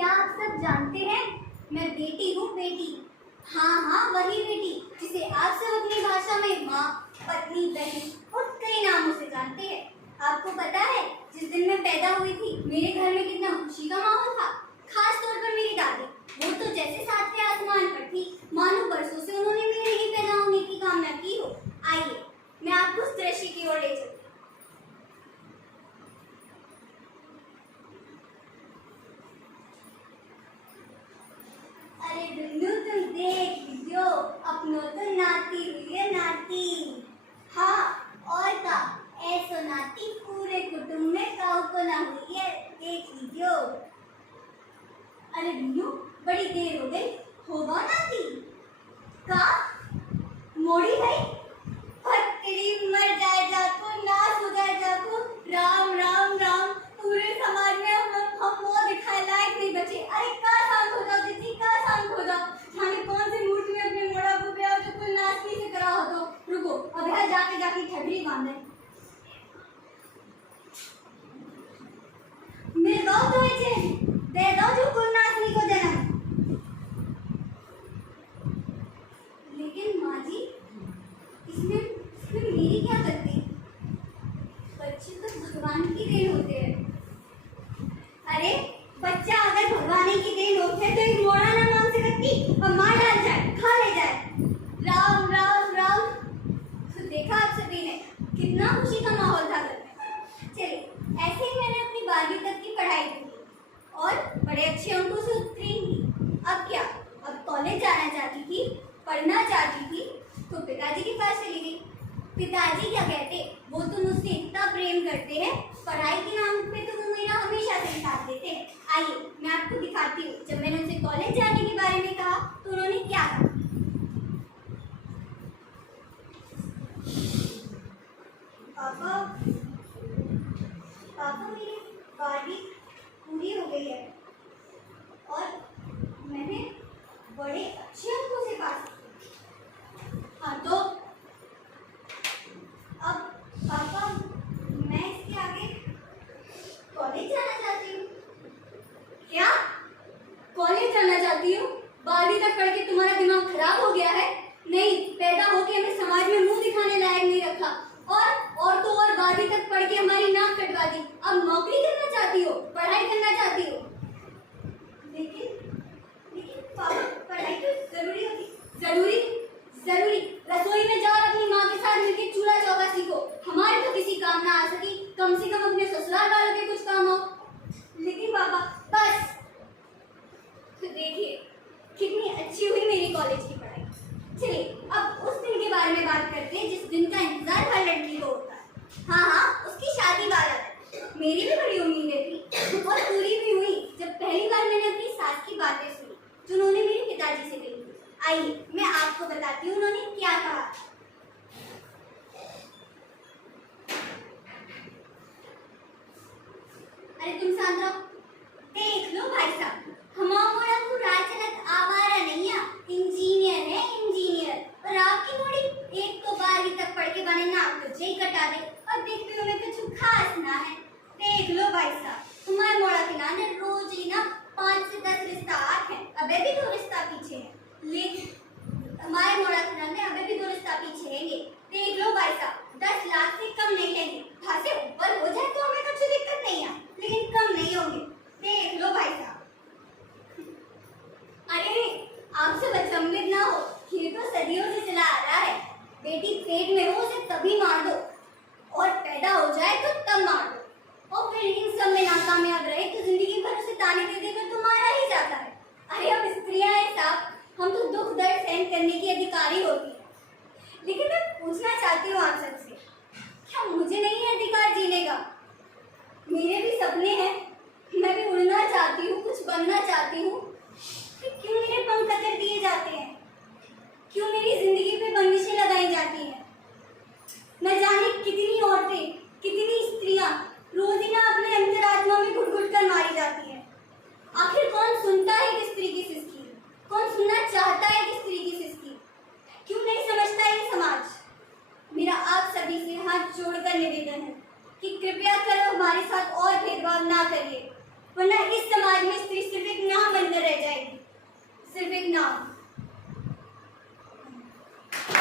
क्या आप सब जानते हैं, मैं बेटी हूँ, बेटी। हाँ हाँ, वही बेटी जिसे आप सब अपनी भाषा में माँ, पत्नी, बहन और कई नामों से जानते हैं। आपको पता है, जिस दिन मैं पैदा हुई थी मेरे घर में कितना खुशी का माहौल था। खास तौर पर मेरी दादी, वो तो जैसे सातवें आसमान पर थी, मानो बरसों से उन्होंने मेरे ही पैदा होने की कामना की हो। आइए मैं आपको उस दृश्य की ओर ले चलती। अरे दुन्नू, तुम देख लीजियो, अपनों तो नाती हुई है, नाती। हाँ, और का ऐसो नाती पूरे कुटुंब में काऊ को ना हुई है, देख लीजियो। अरे दुन्नू, बड़ी देर हो गई, होगा नाती का मोड़ी है। तेरी मर जाए जाको, नाश हो जाए जाको, राम राम राम। पूरे समाज में हम वो दिखाए लायक नहीं बचे। अरे का शांत हो जाओ दीदी, का शांत हो जाओ। जाने कौन सी मूर्ति में अपने मोड़ा को ब्याह जो कोई नाश नहीं से करा हो तो रुको, अब यहाँ जाके जाके ठगरी बांधे। मिल गाओ तो ऐसे दे दो जो कोई नाश नहीं को देना। लेकिन माँ जी, इसमें मेरी क्या गलती? बच्चे तो भगवान की देन होते हैं। अरे बच्चा अगर भगवान की देन होते हैं तो एक मोड़ा ना मांग से रखती और मार डाल जाए, खा ले जाए। राम राम राम। तो देखा आप सभी ने, कितना खुशी का माहौल था घर में। चलिए, ऐसे ही मैंने अपनी 12वीं तक की पढ़ाई की और बड़े अच्छे अंकों से उत्तीर्ण की। अब क्या, अब कॉलेज जाना चाहती थी, पढ़ना चाहती थी, तो पिताजी के पास चली गई। पिताजी क्या कहते, वो तो मुझसे इतना प्रेम करते हैं, पढ़ाई के नाम पे तो वो मेरा हमेशा से साथ देते हैं। आइए मैं आपको दिखाती हूँ, जब मैंने उनसे कॉलेज जाने के बारे में कहा तो उन्होंने क्या कहा। पापा, पापा मेरी 12वीं पूरी हो गई है और मैंने बड़े अच्छे अंकों से पास किया। हाँ तो अब पापा, मैं इसके आगे कॉलेज जाना चाहती हूँ। क्या कॉलेज जाना चाहती हूँ? 12वीं तक पढ़ के तुम्हारा दिमाग खराब हो गया है? नहीं, पैदा होके हमें समाज में मुंह दिखाने लायक नहीं रखा और तो और 12वीं तक पढ़ के हमारी नाक कटवा दी। अब नौकरी करना चाहती हो, पढ़ाई करना चाहती हो। लेकिन पापा, पढ़ाई तो जरूरी होती। जरूरी रसोई में जाओ और अपनी माँ के साथ मिलकर चूल्हा चौका सीखो। हमारे तो किसी काम ना आ सकी, कम से कम अपने ससुराल वालों के कुछ काम हो। लेकिन पापा, बस तो देखिए कितनी अच्छी हुई मेरी कॉलेज की पढ़ाई। चलिए अब उस दिन के बारे में बात करते हैं जिस दिन का इंतजार हर लड़की को होता है। हाँ, उसकी शादी वाला दिन। मेरी भी बड़ी उम्मीदें थी और पूरी भी हुई जब पहली बार मैंने अपनी सास की बातें सुनी जो उन्होंने मेरे पिताजी से कही। आइए मैं आपको बताती हूँ उन्होंने क्या कहा। अरे तुम शांत रहो। देख लो भाई साहब, हमारा राज चलत आवारा नहीं है, इंजीनियर है, इंजीनियर। और आपकी मोड़ी एक तो 12वीं तक पढ़ के बने ना, आप तो जेई कटा दे और देखते हुए कुछ खास ना है। देख लो भाई साहब, हमारे मोड़ा के नाम रोज ही ना 5 से 10 रिश्ता आते हैं, अबे भी 2 रिश्ता पीछे है। लेकिन हमारे मोड़ा के नाम अबे भी 2 रिश्ता पीछे हैंगे। देख लो भाई साहब, 10 लाख से कम नहीं हैंगे। हाँ से ऊपर हो जाए तो हमें कुछ दिक्कत नहीं है, लेकिन कम नहीं होंगे। देख लो भाई साहब। अरे आप सब अचंभित ना हो, ये तो सदियों से चला आ रहा है। बेटी पेट में हो उसे तभी मार दो और पैदा हो जाए तो तब मार दो, और फिर इन सब में नाकामयाब रहे तो जिंदगी भर उसे ताने दे देकर तो मारा ही जाता है। अरे हम स्त्रियां हैं साहब, हम तो दुख दर्द सहन करने की अधिकारी होती है। लेकिन मैं पूछना चाहती हूँ आप सबसे, क्या मुझे नहीं है अधिकार जीने का? मेरे भी सपने हैं, मैं भी उड़ना चाहती हूँ, कुछ बनना चाहती हूँ। क्यों मेरे पंख कतर दिए जाते हैं? क्यों मेरी जिंदगी पे बंदिशें लगाई जाती हैं? न जाने कितनी औरतें, कितनी स्त्रियां रोजीना अपने अंतरात्मा में घुट-घुट कर मारी जाती हैं। आखिर कौन सुनता है कि स्त्री की सिसकी? कौन सुनना चाहता है कि स्त्री की सिसकी? क्यों नहीं समझता ये समाज? मेरा आप सभी से हाथ जोड़कर निवेदन है कि कृपया करो हमारे साथ और भेदभाव ना करिए, वरना इस समाज में स्त्री सिर्फ एक राम।